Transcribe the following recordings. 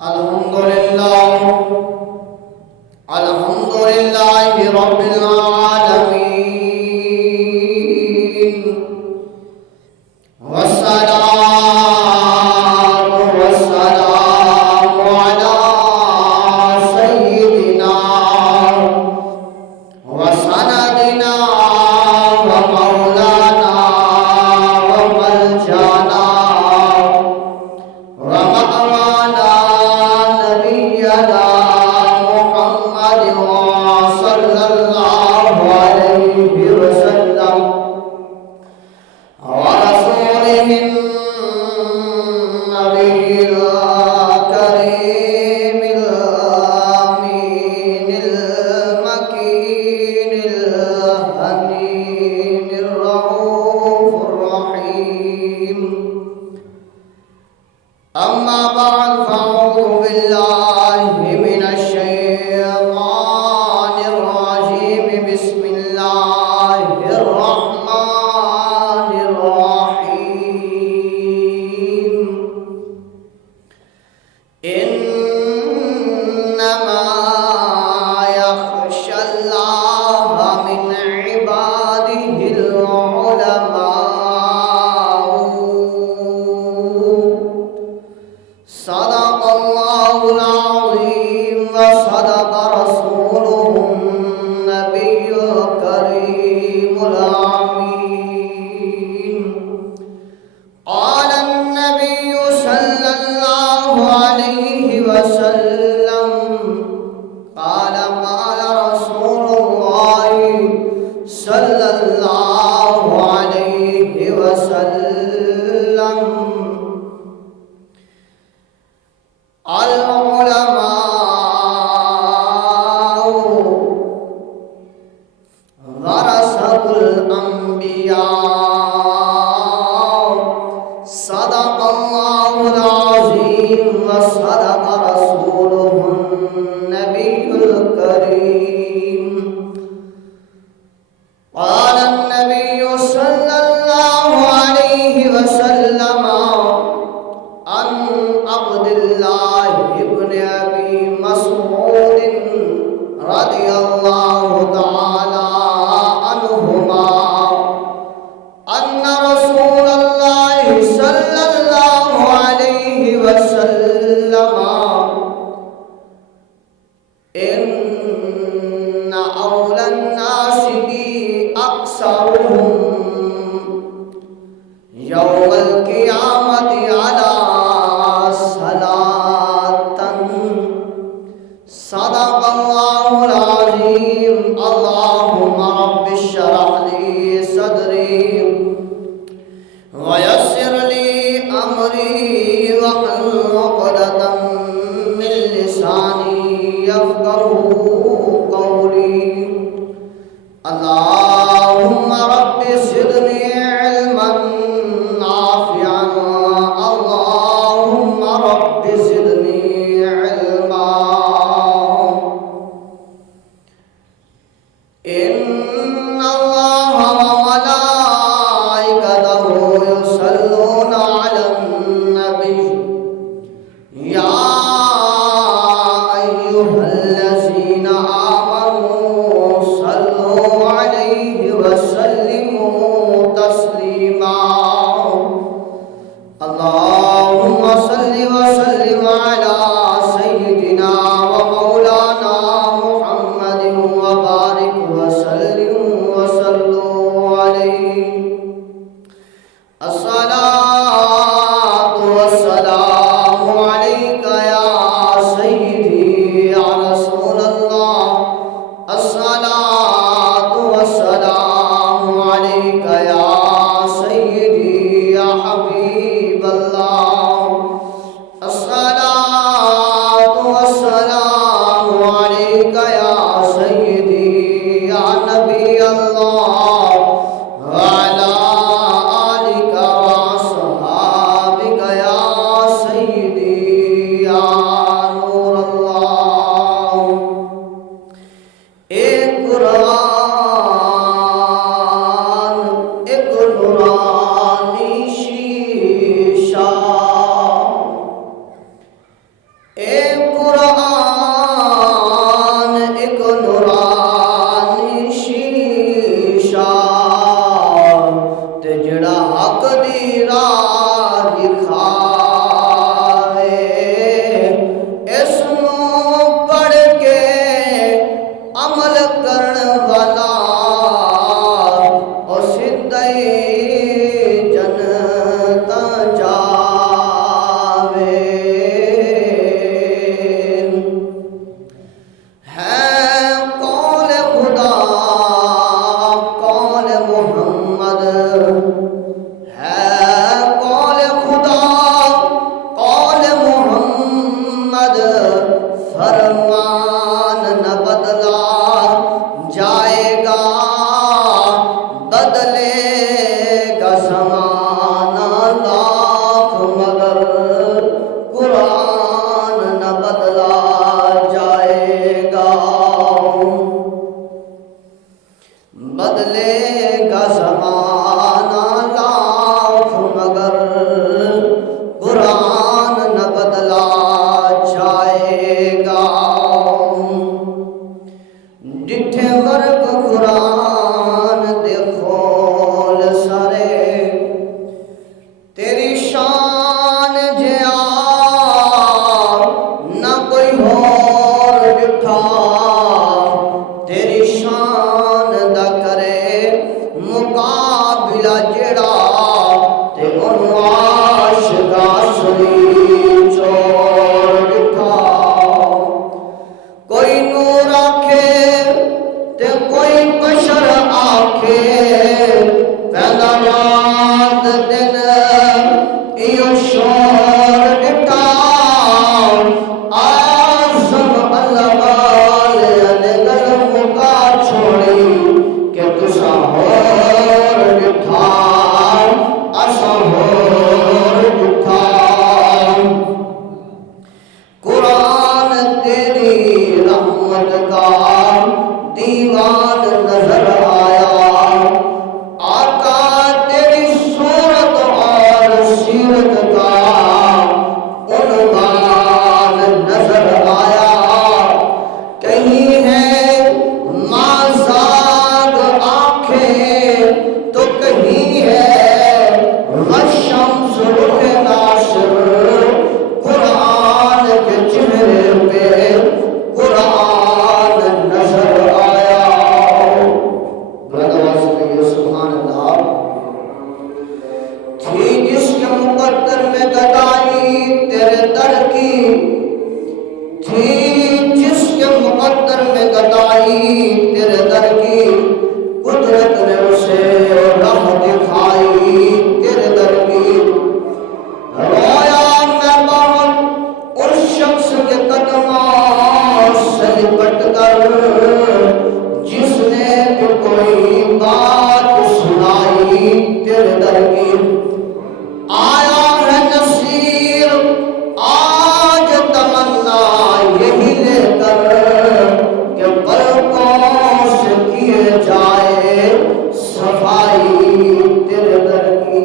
الحمد لله الحمد لله رب العالمين والصلاة والسلام على سيدنا وسندنا ومولانا وملجانا ومأوانا نبينا محمد صلى الله عليه وسلم ورسوله النبي الكريم الأمين المكين الحنين الرؤوف الرحيم. أما بعد فأعوذ بالله من الشيطان الرجيم. بسم الله الرحمن الرحيم. إنما يخشى الله من عباده العلماء. صدق الله العظيم وصدق رسوله النبي الكريم الأمين. قال النبي صلى الله عليه وسلم قال رسول الله صلى الله عليه وسلم العلماء ورثة الأنبياء. صدق الله العظيم وصدق رسوله النبي الكريم. قال النبي صلى الله عليه وسلم عن عبد الله بن أبي مسعود رضي الله تعالى عنهما أن رسول الله صلى الله عليه وسلم إن أولى الناس بي أكثرهم يوم القيامة على صلاة. صدق الله العظيم. اللهم رب اشرح لي صدري ويسر لي أمري واحلل عقدة من لساني يفقهوا قولي. اللهم رب زدني علما نافعا. اللهم رب زدني علما. إن الله وملائكته يصلون على النبي يا أيها الذين آمنوا صلوا عليه وسلموا تسليما. اللهم صل وسلم على سيدنا ومولانا محمد وبارك وسلم وصلوا عليه. الصلاة والسلام عليك يا سيدي يا رسول الله. الصلاة والسلام عليك يا سيدي يا حبيب الله. الصلاة والسلام عليك يا سيدي يا نبي الله وعلى آلك وأصحابك يا سيدي يا نور الله. در کی تھی جس کے مقدر میں گدائی تیرے در کی قدرت نے اسے راہ دکھائی تیرے در کی رویا میں بہت اس شخص کے قدموں سے لپٹ کر جس نے بھی کوئی بات سنائی تیرے در کی آیا ہے نصیر آج تمنا یہی لے کر کہ پلکوں سے کیے جائے صفائی تیرے در کی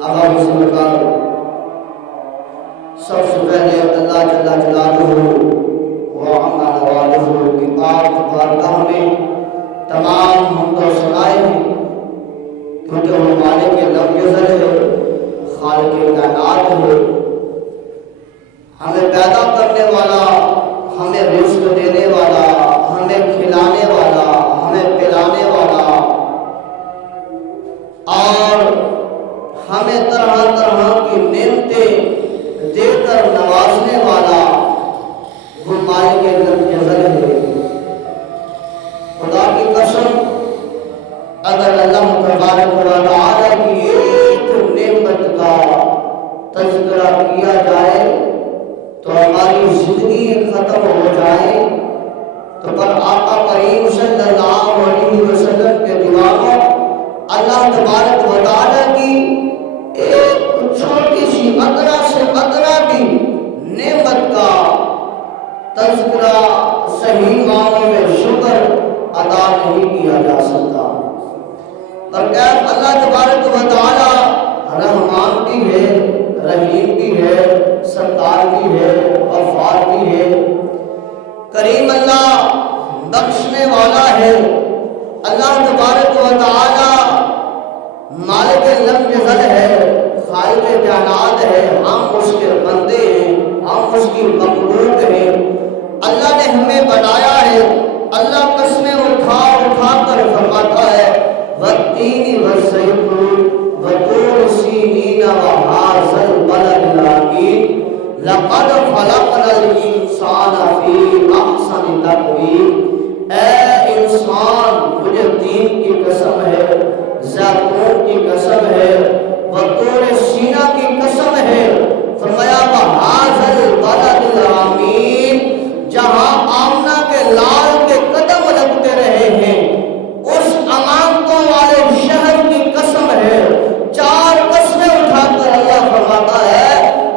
اب آپ اس مقام سب سے پہلے اللہ جل جلالہ وعما نوالہ کی پاک بارگاہ میں تمام حمد و ثنائے ہیں کیونکہ وہ مالک لم یزل ہے خالق کائنات ہے ہمیں پیدا کرنے والا ہمیں رزق دینے والا ہمیں کھلانے والا ہمیں پلانے والا اور ہمیں طرح طرح کی نعمتیں دے کر نوازنے والا وہ مالک لم یزل ہے خدا کی قسم اگر اللہ تبارک و تعالی کی ایک نعمت کا تذکرہ کیا جائے تو ہماری زندگی ختم ہو جائے تو پر آقا کریم صلی اللہ علیہ وسلم کے دیوانوں اللہ تبارک و تعالی کی ایک چھوٹی سی ادنا سے ادنا بھی نعمت کا تذکرہ صحیح معنوں میں شکر ادا نہیں کیا جا سکتا اور کیف اللہ تبارک و تعالی رحمان بھی ہے رحیم بھی ہے ستار بھی ہے غفار بھی ہے کریم اللہ بخشنے والا ہے اللہ تبارک و تعالی مالک لم یزل ہے خالق کائنات ہے ہم اس کے بندے ہیں ہم اس کی مخلوق ہیں اللہ نے ہمیں بنایا ہے اللہ قسمیں اٹھا اٹھا کر فرماتا ہے والتین والزیتون وطور سینین وهذا البلد الامین لقد خلقنا الانسان فی احسن تقویم اے انسان مجھے تین کی قسم ہے زیتون کی قسم ہے وطور سینہ کی قسم ہے فرمایا وهذا البلد الامین جہاں آمنہ کے لال کے قدم لگتے رہے ہیں اس امانتوں والے شہر کی قسم ہے چار قسمیں اٹھا کر اللہ فرماتا ہے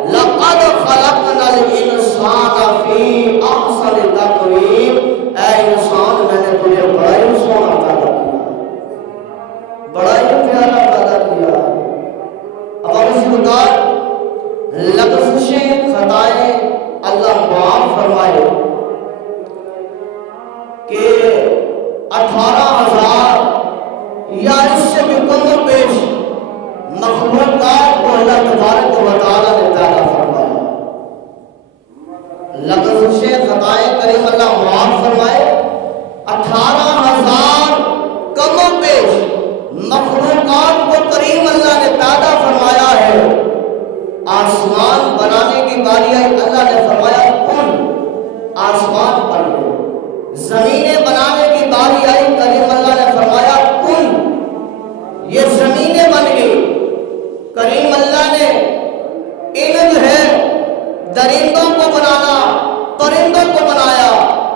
لقد خلقنا الانسان فی احسن تقویم اے انسان میں نے تجھے بڑا ہی سونا پیدا کیا بڑا ہی پیارا پیدا کیا اب اس مطابق لغزشیں خطائیں اللہ معاف فرمائے کہ 18,000 یا اس سے بھی کم و بیش مخلوقات کو اللہ تبارک و تعالی نے پیدا فرمایا لغزشیں خطائیں کریم اللہ معاف فرمائے 18,000 کم و بیش مخلوقات کو کریم اللہ نے پیدا فرمایا ہے آسمان بنانے کی باری آئی اللہ نے فرمایا کن آسمان بن گئے زمینیں بنانے کی باری آئی کریم اللہ نے فرمایا کن یہ زمینیں بن گئی کریم اللہ نے علم ہے درندوں کو بنانا پرندوں کو بنایا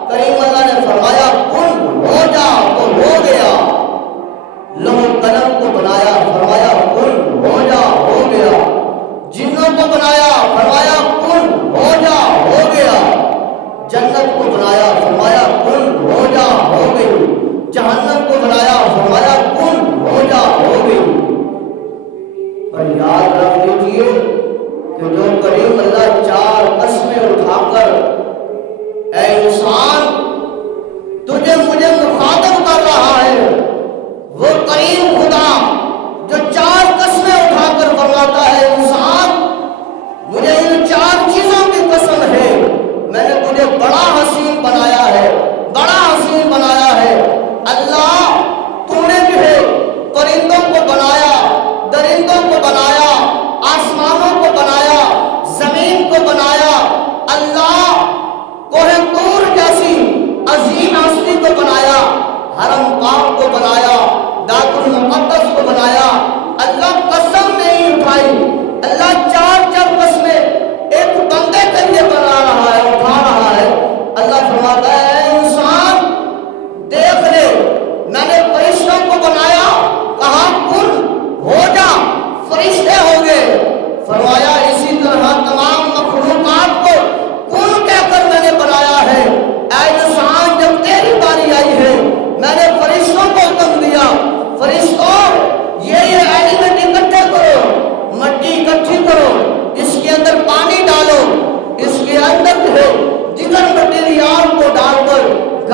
کریم اللہ نے فرمایا کن ہو جا تو ہو گیا لوح قلم کو بنایا فرمایا کن ہو جا ہو گیا جنوں کو بنایا فرمایا کن ہو جا ہو گیا جنت کو بنایا فرمایا کن ہو جا ہو گئی جہنم کو بنایا فرمایا کن ہو جا ہو گئی پر یاد رکھ لیجئے کہ جو کریم اللہ چار قسمیں اٹھا کر اے انسان تجھے مجھے مخاطب کر رہا ہے وہ کریم خدا جو چار قسمیں اٹھا کر فرماتا ہے انسان مجھے ان چار چیزوں کی قسم ہے میں نے تجھے بڑا حسین بنایا ہے بڑا حسین بنایا ہے اللہ تو نے جو ہے پرندوں کو بنایا درندوں کو بنایا آسمانوں کو بنایا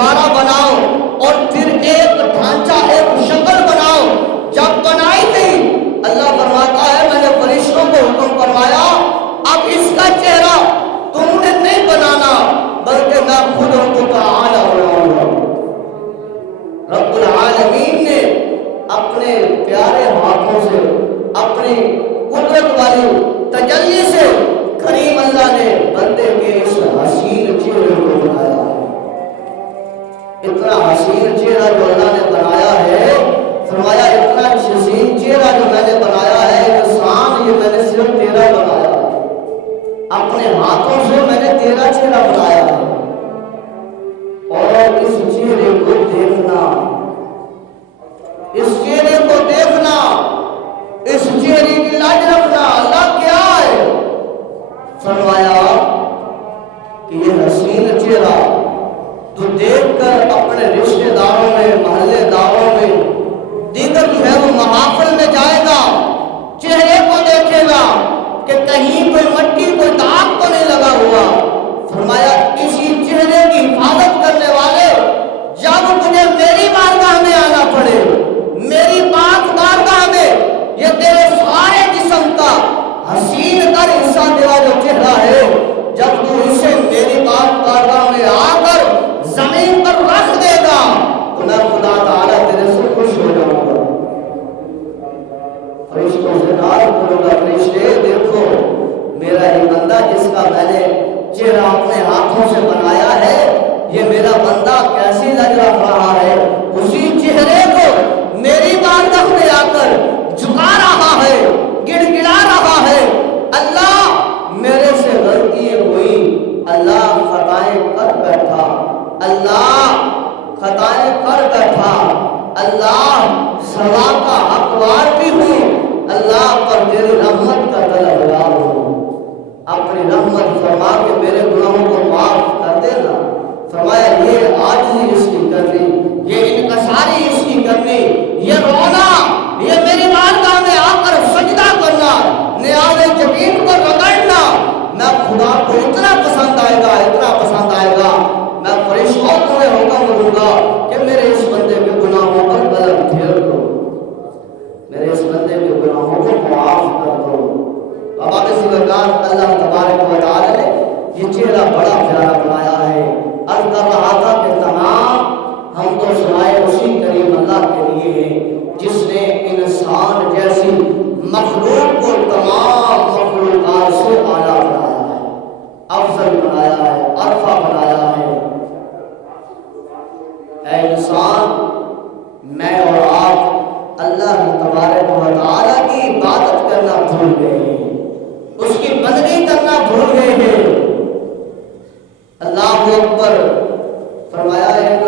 ستارہ بناؤ اور پھر ایک ڈھانچہ ایک شکل بناؤ. جب بنائی گئی اللہ فرماتا ہے میں نے فرشتوں کو حکم فرمایا اب اس کا چہرہ تم نے نہیں بنانا بلکہ میں خود رب تعالی بناؤں گا. رب العالمین نے اپنے پیارے ہاتھوں سے اپنی قدرت والی تجلی سے کریم اللہ نے بندے کے اس حسین چہرے کو بنایا ہے. اتنا حسین چہرہ جو اللہ نے بنایا ہے فرمایا اتنا حسین چہرہ جو میں نے بنایا ہے انسان یہ میں نے صرف تیرا بنایا ہے. اپنے ہاتھوں سے میں نے تیرا چہرہ بنایا ہے اور اس چہرے کو دیکھنا اس چہرے کو دیکھنا اس چہرے کی لاج رکھنا اللہ کیا ہے. فرمایا کہ یہ حسین چہرہ تو دیکھ کر اپنے رشتہ داروں میں محلے داروں میں دیگر جو ہے وہ محافل میں جائے گا چہرے کو دیکھے گا کہ کہیں کوئی مٹی کوئی داغ تو نہیں لگا ہوا. فرمایا اسی چہرے کی حفاظت کرنے والے جب تجھے میری بارگاہ میں آنا پڑے میری پاک بارگاہ میں یہ تیرے سارے جسم کا حسین تر حصہ تیرا جو چہرہ ہے جب تو اسے میری پاک بارگاہ میں آ کر زمین پر رکھ دے گا تو میں خدا تعالیٰ تیرے سے خوش ہو جاؤں گا. فرشتوں سے نعت کروں گا فرشتے دیکھو میرا یہ بندہ جس کا میں نے چہرہ اپنے ہاتھوں سے بنایا ہے یہ میرا بندہ کیسی لگ رہا ہے. اسی چہرے کو میری بارگاہ میں آ کر جھکا رہا ہے گڑ گڑا رہا ہے. اللہ میرے سے غلطی ہوئی اللہ خطائیں کر بیٹھا اللہ خطائیں کر بیٹھا اللہ سزا کا حقدار بھی ہوں اللہ پر تیری رحمت کا طلبگار ہوں. اپنی رحمت فرما کے میرے گناہوں کو معاف کر دینا. فرمایا یہ عاجزی اس کی کرنی یہ انکساری اس کی کرنی یہ رونا یہ میری بارگاہ میں آ کر سجدہ کرنا نیاز جبین کو رگڑنا میں خدا کو اتنا پسند آئے گا میں فرشتوں کو حکم دوں گا کہ میرے اس بندے کے گناہوں پر قلم پھیر دو میرے اس بندے کے گناہوں کو معاف کر دو. اب آپ اسی وقت اللہ تبارک و تعالی نے یہ چہرہ بڑا پیارا بنایا ہے. عرض کر رہا تھا کہ تمام ہم تو سنائے اسی کریم اللہ کے لیے ہیں جس نے انسان جیسی مخلوق کو تمام مخلوقات سے اعلیٰ بنایا ہے افضل بنایا ہے عرفہ بنایا ہے. اے انسان میں اور آپ اللہ تبارک و تعالیٰ کی عبادت کرنا بھول گئے ہیں اس کی بندگی کرنا بھول گئے ہیں. اللہ اکبر فرمایا ایک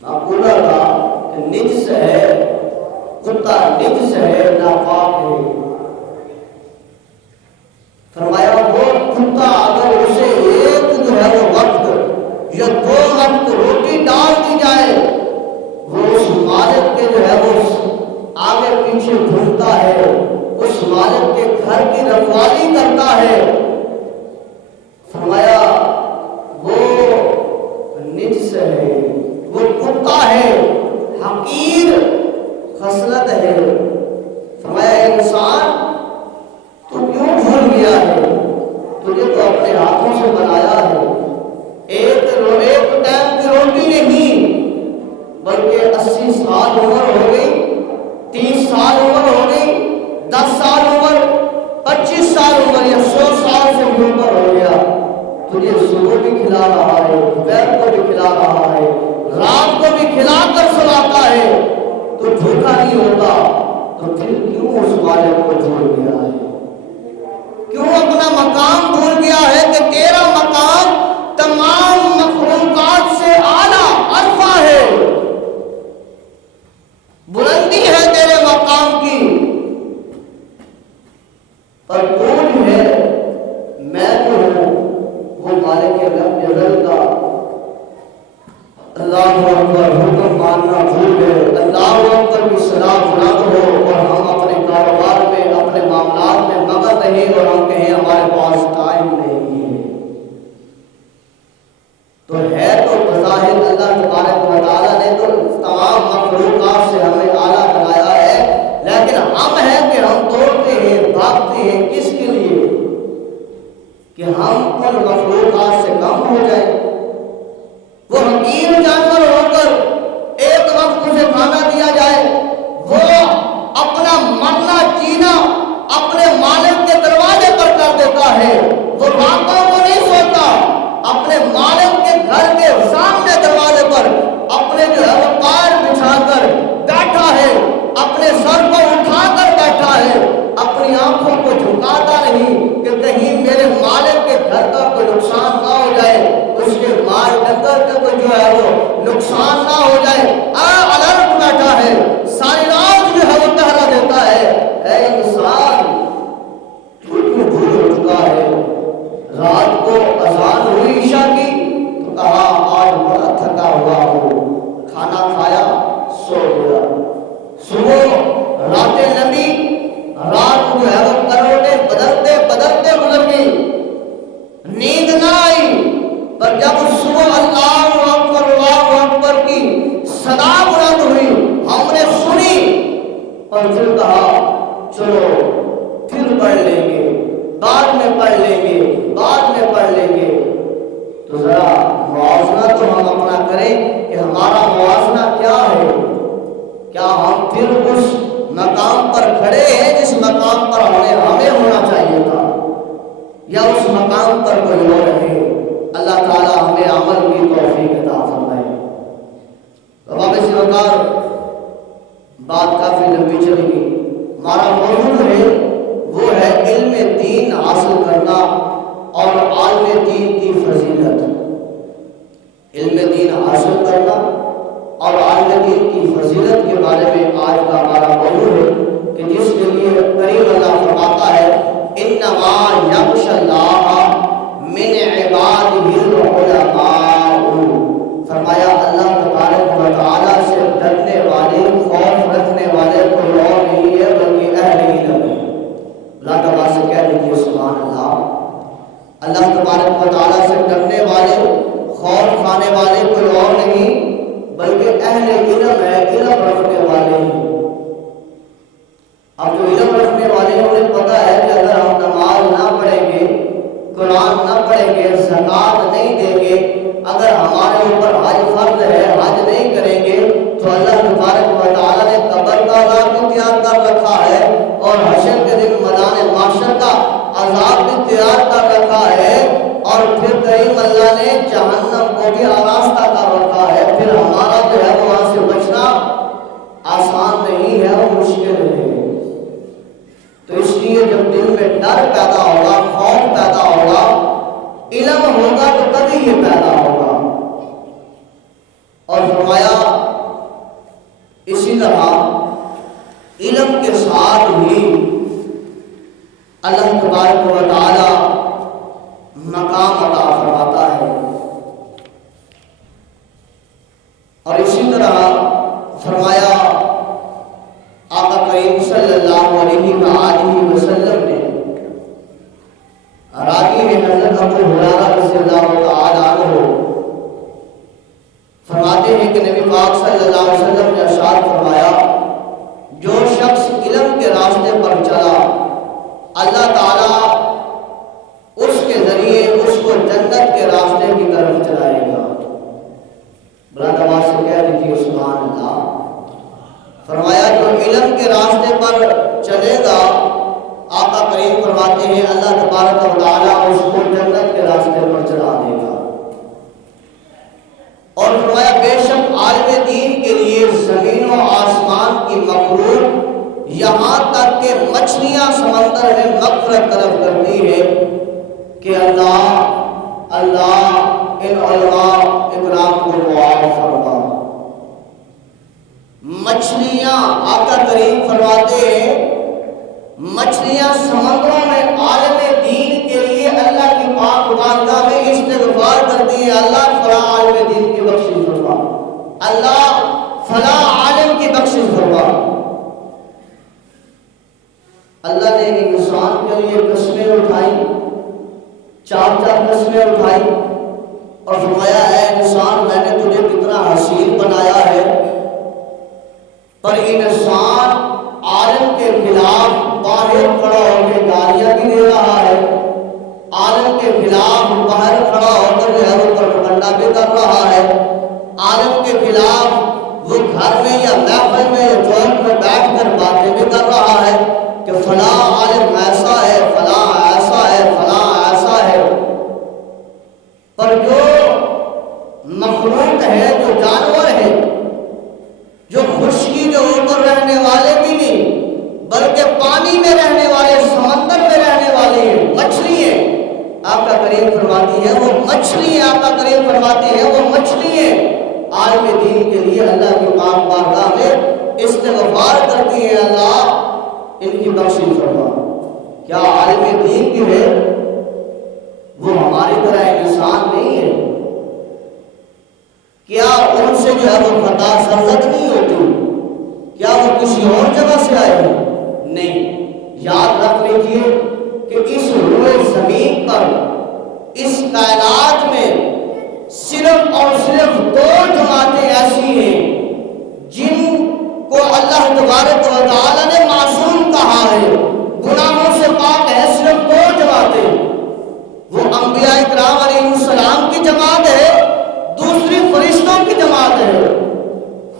معقولہ تھا کہ نجس ہے کتا نجس ہے ناپاک ہے. فرمایا وہ کتا اگر اسے ایک جو ہے وہ وقت یا 2 وقت روٹی ڈال دی جائے وہ اس مالک کے جو ہے وہ آگے پیچھے گھومتا ہے اس مالک کے گھر کی رکھوالی کرتا ہے. فرمایا وہ نجس ہے وہ کتا ہے حقیر خصلت ہے. فرمایا انسان تو کیوں بھول گیا ہے تجھے تو اپنے ہاتھوں سے بنایا ہے ایک ٹائم کی روٹی نہیں بلکہ 80 سال عمر ہو گئی 30 سال عمر ہو گئی 10 سال عمر 25 سال عمر یا 100 سال سے بھی عمر ہو گیا تجھے صبح بھی کھلا رہا ہے دوپہر کو بھی کھلا رہا ہے رات کو بھی کھلا کر سلاتا ہے تو بھوکا نہیں ہوتا تو پھر کیوں اس مالک کو بھول گیا ہے کیوں اپنا مقام بھول گیا ہے کہ تیرا مقام تمام مخلوقات سے اعلیٰ عرفہ ہے بلندی ہے تیرے مقام کی پر کون ہے میں جو ہوں وہ مالک ازل کا اللہ اکبر حکم ماننا بھول گئے اللہ اکبر کی صلاح بلند ہو اور ہم اپنے کاروبار میں اپنے معاملات میں مگن نہیں اور ہم کہیں ہمارے پاس ٹائم نہیں ہے تو ہے اللہ تبارک و تعالیٰ نے تو تمام مخلوقات سے ہمیں اعلیٰ بنایا ہے، لیکن ہم ہیں کہ ہم دوڑتے ہیں بھاگتے ہیں کس کے لیے؟ کہ ہم ان مخلوقات سے کم ہو جائیں۔ وہ حقیر جانور ہو کر ایک وقت اسے کھانا دیا جائے، وہ اپنا مرنا جینا اپنے مالک کے دروازے پر کر دیتا ہے، وہ راتوں کو نہیں سوتا، اپنے مالک کے گھر کے سامنے دروازے پر اپنے جو ہے وہ پیر بچھا کر بیٹھا ہے، اپنے سر کو اٹھا کر بیٹھا ہے، اپنی آنکھوں کو جھکاتا نہیں کہ کہیں میرے مالک کے گھر کا کوئی نقصان نہ ہو جائے، اس کے مال ڈنگر کا کوئی جو ہے وہ نقصان نہ ہو جائے، الرٹ بیٹھا ہے، ساری رات جو ہے وہ پہرا دیتا ہے۔ اے انسان، تو کیوں بھول چکا ہے؟ رات کو اذان ہوئی عشاء کی تو کہا آج بڑا تھکا ہوا ہوں، کھانا کھایا سو گیا۔ صبح راتیں لمبی، رات جو ہے وہ کروٹیں بدلتے بدلتے گزر گئی، نیند نہ آئی، پر جب صبح اللہ اکبر کی صدا بلند ہوئی ہم نے سنی اور پھر کہا چلو پھر پڑھ لیں گے، بعد میں پڑھ لیں گے، بعد میں پڑھ لیں گے۔ تو ذرا موازنہ تو ہم اپنا کریں کہ ہمارا موازنہ کیا ہے؟ کیا ہم پھر اس مقام پر کھڑے ہیں جس مقام پر ہمیں ہونا چاہیے تھا، یا اس مقام پر کوئی اور ہے؟ اللہ تعالی ہمیں عمل کی توفیق عطا فرمائے۔ اب اس وقار بات کافی لمبی چلے گی، ہمارا موضوع ہے وہ ہے علم دین حاصل کرنا اور عالم دین کی فضیلت۔ علم دین حاصل کرنا اور عالم دین کی فضیلت کے بارے میں آج کا ہمارا موضوع ہے کہ جس کے لیے قریب اللہ فرماتا ہے انما یخشی اللہ من عبادہ العلماء، فرمایا اللہ تبارک و تعالیٰ سے ڈرنے والے، خوف رکھنے والے کوئی اور نہیں ہے بلکہ اہل علم ہے۔ اللہ تعالیٰ سے کہہ دیجیے سبحان اللہ۔ اللہ تبارک و تعالیٰ سے ڈرنے والے، خوف کھانے والے کوئی اور نہیں بلکہ اہل علم ہے، علم رکھنے والے ہیں۔ اب جو علم رکھنے والے ہیں انہیں پتہ ہے کہ اگر ہم نماز نہ پڑھیں گے، قرآن نہ پڑھیں گے، زکوٰۃ نہیں دیں گے، اگر ہمارے اوپر حج فرض ہے حج نہیں کریں گے تو اللہ تبارک و تعالیٰ نے قبر کا عذاب بھی تیار کر رکھا ہے اور حشر کے دن میدان محشر کا عذاب بھی تیار کر رکھا ہے، اور پھر کریم اللہ نے جہنم کو بھی آراستہ کر رکھا ہے۔ پھر ہمارا جو ہے وہاں سے بچنا آسان نہیں ہے، وہ مشکل ہے۔ تو اس لیے جب دل میں ڈر پیدا ہوگا، خوف پیدا ہوگا، علم ہوگا تو تبھی یہ پیدا ہوگا۔ اور فرمایا اسی طرح علم کے ساتھ ہی اللہ تبارک و تعالی مقام عطا فرماتا ہے۔ اور اسی طرح فرمایا آقا کریم صلی اللہ علیہ وآلہ وسلم نے، راوی ہے حضرت ابو ہریرہ رضی اللہ تعالی عنہ، فرماتے ہیں کہ نبی پاک صلی اللہ علیہ وسلم نے ارشاد فرمایا جو شخص علم کے راستے پر چلا اللہ تعالیٰ اس کے ذریعے اس کو جنت کے راستے کی طرف چلائے گا۔ بلند آواز سے کہہ دیجیے سبحان اللہ۔ فرمایا جو علم کے راستے پر چلے گا آقا کریم فرماتے ہیں اللہ تبارک و تعالیٰ اس کو جنت کے راستے پر چلا دے گا۔ اور فرمایا بے شک عالم دین کے لیے زمین و آسمان کی مخلوق یہاں تک کہ مچھلیاں سمندر میں مغفرت طلب کرتی ہے کہ اللہ ان علماء اکرام کو معاف فرما۔ مچھلیاں آقا کریم فرماتے ہیں مچھلیاں سمندروں میں عالم دین کے لیے اللہ کی پاک بارگاہ میں استغفار کرتی ہیں، اللہ فلاں عالم دین کی بخشش فرما، اللہ فلاں عالم کی بخشش فرما۔ اللہ نے انسان کے لیے قسمیں اٹھائی، چار قسمیں اٹھائی اور فرمایا اے انسان میں نے تجھے کتنا پر انسان عالم کے خلاف باہر کھڑا ہو کے گالیاں بھی دے رہا ہے، عالم کے خلاف باہر کھڑا ہو کر جو ہے وہ پروپگنڈا بھی کر رہا ہے، عالم کے خلاف وہ گھر میں یا محفل میں یا چوک میں بیٹھ کر باتیں بھی کر رہا ہے کہ فلاں عالم ایسا ہے، فلاں ایسا ہے، فلاں ایسا ہے۔ پر جو مخلوق ہے، جو جانور ہے، جو خشکی کے اوپر رہنے والے بھی نہیں بلکہ پانی میں رہنے والے، سمندر میں رہنے والے ہیں، مچھلی ہیں، آپ کا کریم فرماتی ہے وہ مچھلی ہے، آپ کا کریم فرماتی ہے وہ مچھلی ہے، عالم دین کے لیے اللہ کی پاک بارگاہ میں استغفار کرتی ہے، اللہ ان کی بخشش فرما۔ کیا عالم دین کی ہے وہ ہماری طرح انسان نہیں ہے؟ کیا ان سے جو ہے وہ خطا سرزد نہیں ہوتی؟ کیا وہ کسی اور جگہ سے آئے ہیں؟ نہیں، یاد رکھ لیجئے کہ اس روئے زمین پر، اس کائنات میں صرف اور صرف دو جماعتیں ایسی ہیں جن کو اللہ تبارک و تعالی نے معصوم کہا ہے، گناہوں سے پاک ہے، صرف دو جماعتیں، وہ انبیاء اکرام علیہ السلام کی جماعت ہے، دوسری فرشتوں کی جماعت ہے۔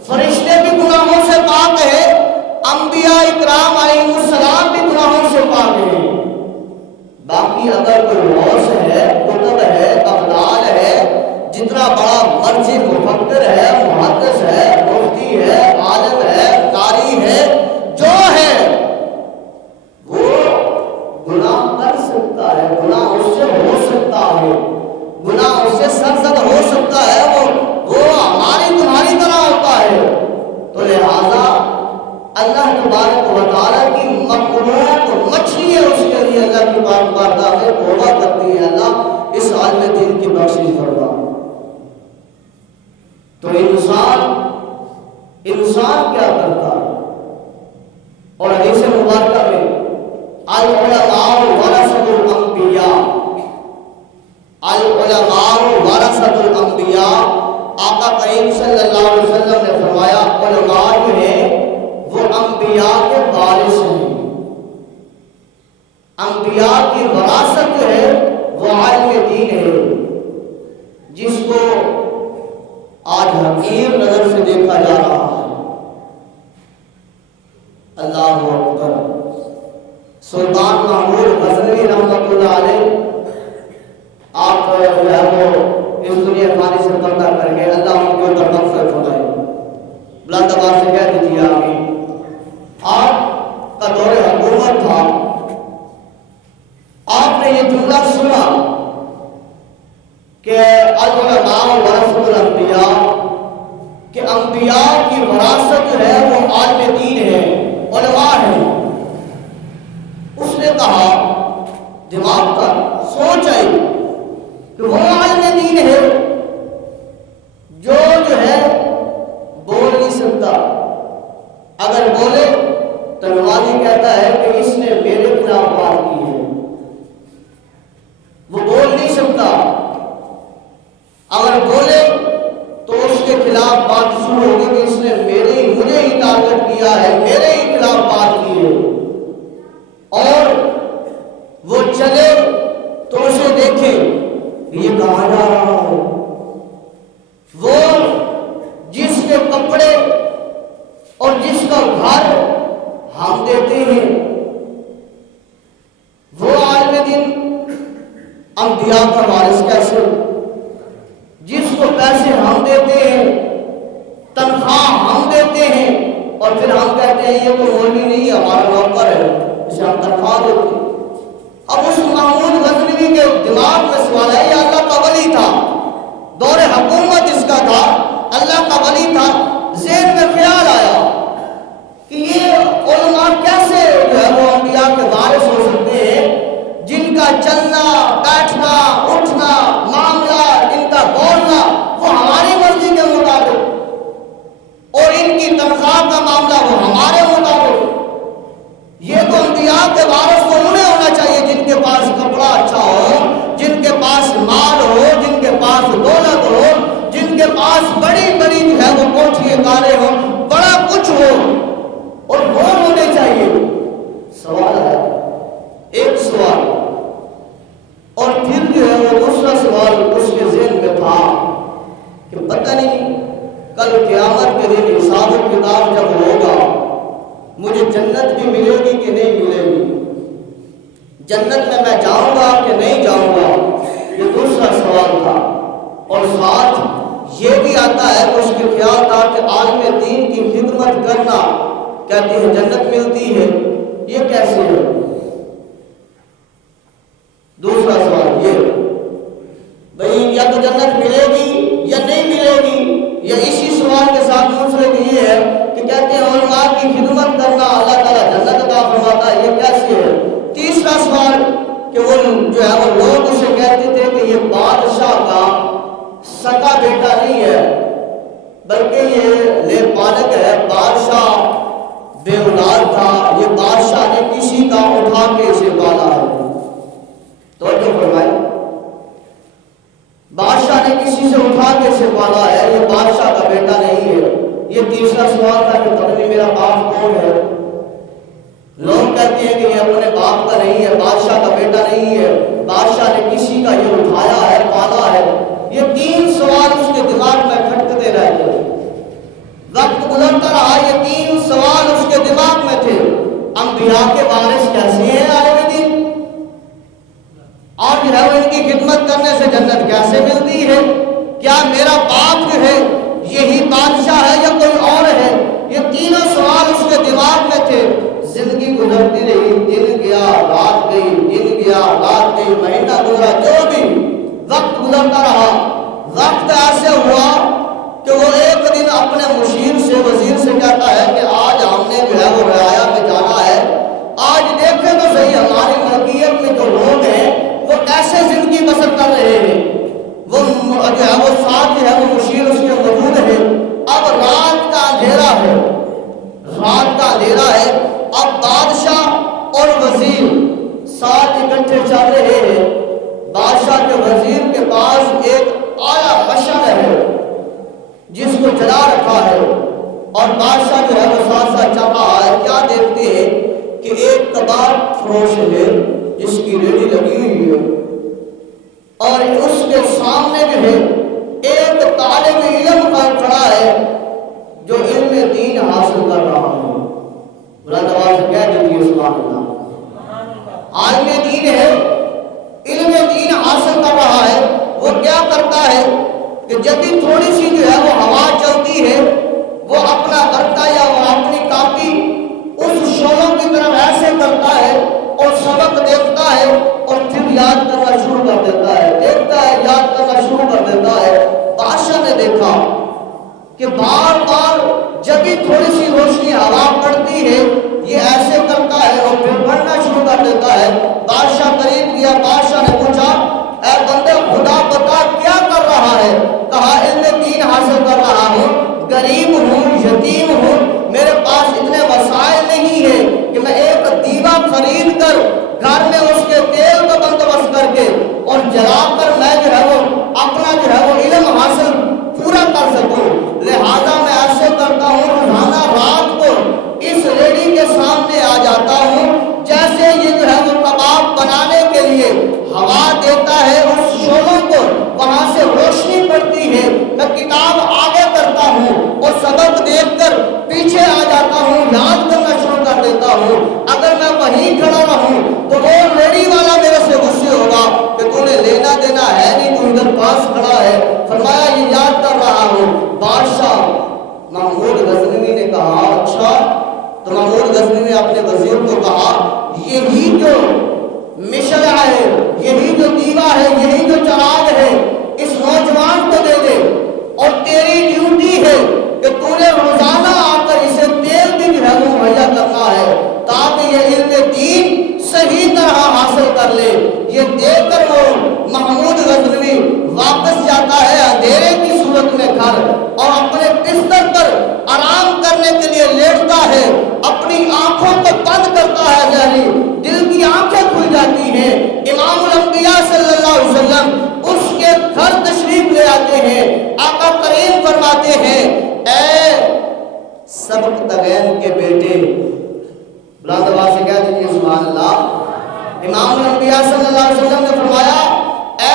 فرشتے بھی گناہوں سے پاک ہے، انبیاء اکرام علیہ السلام بھی گناہوں سے پاک ہیں۔ باقی اگر کوئی غوث ہے، قطب ہے، ابدال ہے، جتنا بڑا مرجع مفکر ہے، محدث ہے، مفتی ہے، عالم ہے، قاری ہے، جو ہے وہ گناہ کر سکتا ہے، گناہ اس سے ہو سکتا ہے، گناہ اس سے سرزد ہو سکتا ہے، وہ ہماری تمہاری طرح ہوتا ہے۔ تو لہذا اللہ تبارک و تعالیٰ کی مخلوق مچھلی ہے، اس کے لیے اللہ کی پاک بارگاہ میں توبہ کرتی ہے، اللہ اس عالم دین کی بخشش فرما۔ تو انسان کیا کرتا ہے؟ اور حدیث مبارکہ میں العلماء ورثۃ الانبیاء، العلماء ورثۃ الانبیاء، آقا کریم صلی اللہ علیہ وسلم نے فرمایا علماء جو ہیں وہ انبیاء کے وارث ہیں، انبیاء کی وراثت جو ہے وہ عالم دین ہے، جس کو آج حقیر نظر سے دیکھا جا رہا ہے۔ اللہ اکبر۔ سلطان محمود غزنوی رحمۃ اللہ علیہ، آپ جو ہے وہ اس دنیا فانی سے پردہ کر گئے، اللہ ان کے اوپر مغفرت فرمائے، بلند آواز سے کہہ دیجیے آمین۔ آپ کا دور حکومت تھا، آپ نے یہ جملہ سنا کہ العلماء ورثۃ الانبیاء، کہ انبیاء کی وراثت جو ہے وہ عالم دین ہے، علماء ہیں۔ اس نے کہا، دماغ پر سوچ آئی کہ وہ عالم دین ہے جو ہے بول نہیں سکتا، اگر بولے تو نمازی کہتا ہے کہ اس نے میرے خلاف بات کی ہے، وہ بول نہیں سکتا، اگر بولے تو اس کے خلاف بات شروع ہوگی کہ اس نے مجھے ہی ٹارگٹ کیا ہے، میرے ہی خلاف بات کی ہے، اور وہ چلے تو اسے دیکھے یہ کہاں جا رہا ہے، وہ جس کے کپڑے اور جس کا گھر ہم دیتے ہیں وہ عالم دین انبیاء کا وارث کیسے؟ جس کو پیسے ہم دیتے ہیں، تنخواہ ہم دیتے ہیں، اور پھر ہم کہتے ہیں یہ تو مولوی نہیں ہمارا نوکر ہے، اسے ہم تنخواہ دیتے ہیں۔ اب اس محمود غزنوی کے دماغ میں سوال ہے، یہ اللہ کا ولی تھا، دور حکومت اس کا تھا، اللہ کا ولی تھا، ذہن میں خیال آیا کہ یہ علماء کیسے جو ہے وہ انبیاء کے وارث ہو سکتے ہیں، جن کا چلنا، بیٹھنا، اٹھنا، معاملہ، ان کا بولنا وہ ہماری مرضی کے مطابق، اور ان کی تنخواہ کا معاملہ وہ ہمارے مطابق۔ یہ تو انبیاء کے وارث تو انہیں ہونا چاہیے جن کے پاس کپڑا اچھا ہو، جن کے پاس مال ہو، جن کے پاس دولت ہو، جن کے پاس بڑی بڑی جو ہے وہ کوٹھیاں کاریں ہوں، بڑا کچھ ہو، وہ دوسرا سوال اس کے ذہن میں تھا کہ پتہ نہیں کل قیامت کے دن حساب و کتاب جب ہوگا مجھے جنت بھی ملے گی کہ نہیں ملے گی، جنت میں جاؤں گا کہ نہیں جاؤں گا، یہ دوسرا سوال تھا۔ اور ساتھ یہ بھی آتا ہے کہ اس کے خیال تھا کہ عالم دین کی خدمت کرنا، کہتے ہیں جنت ملتی ہے، یہ کیسے ہے؟ دوسرا سوال یہ بھئی یا تو جنت ملے گی یا نہیں ملے گی، یا اسی سوال کے ساتھ منسلک یہ ہے کہ کہتے ہیں علماء کی خدمت کرنا اللہ تعالیٰ جنت عطا فرماتا ہے، یہ کیسے ہے؟ تیسرا سوال کہ وہ جو ہے وہ لوگ اسے کہتے تھے کہ یہ بادشاہ کا سگا بیٹا نہیں ہے بلکہ یہ لے پالک ہے، بادشاہ بے اولاد تھا، یہ بادشاہ نے کسی کا اٹھا کے اسے پالا ہے۔ توجہ فرمائے، بادشاہ نے کسی سے اٹھا کے اسے پالا ہے، یہ بادشاہ کا بیٹا نہیں ہے۔ یہ تیسرا سوال تھا کہ پتہ نہیں میرا باپ کون ہے۔ لوگ کہتے ہیں کہ یہ اپنے باپ کا نہیں ہے، بادشاہ کا بیٹا نہیں ہے، بادشاہ نے کسی کا یہ اٹھایا ہے، پالا ہے۔ یہ تین سوال اس کے دماغ میں کھٹکتے رہتے۔ وقت گزرتا رہا، یہ تین سوال اس کے دماغ میں تھے۔ انبیاء کے وارث کیسے ہیں عالم دین، اور جو ہے وہ ان کی خدمت کرنے سے جنت کیسے ملتی ہے، کیا میرا باپ جو ہے یہی بادشاہ ہے یا کوئی اور ہے؟ یہ تینوں سوال اس کے دماغ میں تھے۔ زندگی گزرتی رہی، دن گیا رات گئی، دن گیا رات گئی، مہینہ گزرا، جو بھی وقت گزرتا رہا، وقت ایسے ہوا کہ وہ ایک دن اپنے مشیر سے، وزیر سے کہتا ہے کہ آج ہم نے جو ہے وہ رعایا میں جانا ہے، آج دیکھیں تو صحیح ہماری ملکیت میں جو لوگ ہیں وہ کیسے زندگی بسر کر رہے ہیں۔ وہ جو ہے وہ ساتھ جو ہے وہ مشیر اس کے موجود ہے۔ اب رات کا اندھیرا ہے، رات کا اندھیرا ہے، اب بادشاہ اور وزیر ساتھ اکٹھے چل رہے ہیں۔ بادشاہ کے وزیر کے پاس ایک اعلیٰ مشعل ہے جس کو جلا رکھا ہے، اور بادشاہ جو ہے وہ ساتھ ساتھ چل رہا ہے۔ کیا دیکھتے ہیں کہ ایک کباب فروش ہے جس کی ریڑھی لگی ہوئی ہے، اور اس کے سامنے جو ہے ایک طالب علم کھڑا ہے جو علم دین حاصل کر رہا ہے۔ بلند آواز سے کہہ دیجیے سبحان اللہ۔ عالم دین ہے، علم دین حاصل کر رہا ہے، وہ کیا کرتا ہے کہ جب بھی تھوڑی سی جو ہے وہ ہوا چلتی ہے، وہ اپنا ورقہ یا وہ اپنی کاپی اس شعلوں کی طرف ایسے کرتا ہے اور سبق دیکھتا ہے اور پھر یاد کرنا شروع کر دیتا ہے، دیکھتا ہے یاد کرنا شروع کر دیتا ہے۔ بادشاہ نے دیکھا کہ بار بار جب بھی تھوڑی سی روشنی ہوا پڑتی ہے یہ ایسے کرتا ہے اور پھر پڑھنا شروع کر دیتا ہے۔ بادشاہ قریب گیا، بادشاہ نے پوچھا اے بندے خدا بتا کیا کر رہا ہے؟ کہا علم دین حاصل کر رہا ہوں، غریب ہوں، یتیم ہوں، میرے پاس اتنے وسائل نہیں ہے کہ میں ایک دیوا خرید کر گھر میں اس کے تیل کا بندوبست کر کے اور جلا کر میں جو ہے وہ اپنا جو ہے وہ علم حاصل پورا کر سکوں، لہذا میں ایسے کرتا ہوں روزانہ رات کو اس ریڈی کے سامنے آ جاتا ہوں، جیسے یہ جو ہے وہ کباب بنانے کے لیے ہوا دیتا ہے اس شعلوں کو، وہاں سے روشنی پڑتی ہے، میں کتاب آگے کرتا ہوں اور سبق دیکھ کر پیچھے آ جاتا ہوں، یاد کرنا شروع کر دیتا ہوں۔ اگر میں وہیں کھڑا رہوں تو وہ ریڈی والا میرے سے غصے ہوگا کہ تو نے لینا دینا ہے نہیں، تو ادھر پاس کھڑا ہے۔ فرمایا یہ یاد کر رہا ہوں۔ بادشاہ محمود غزنوی نے کہا اچھا، تو محمود غزنوی نے اپنے وزیر کو کہا یہی جو مشعل ہے، یہی جو دیوا ہے، یہی جو چراغ ہے اس نوجوان کو دے دے، اور تیری ڈیوٹی ہے کہ تو نے روزانہ آ کر اسے تیل بھی جو ہے وہ مہیا کرنا ہے تاکہ یہ علم دین صحیح طرح حاصل کر لے۔ یہ دے کر وہ محمود غزنوی واپس جاتا ہے اندھیرے کی صورت میں گھر، اور اپنے بستر پر آرام کرنے کے لیے لیٹتا ہے، اپنی آنکھوں کو بند کرتا ہے، یعنی دل کی آنکھیں کھل جاتی ہیں۔ امام الانبیاء صلی اللہ علیہ وسلم اس کے گھر تشریف لے آتے ہیں، آقا کریم فرماتے ہیں اے سبق تغین کے بیٹے، بلند آواز سے کہہ دیجیے سبحان اللہ۔ امام الانبیاء صلی اللہ علیہ وسلم نے فرمایا اے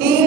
3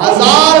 1000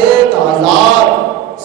1000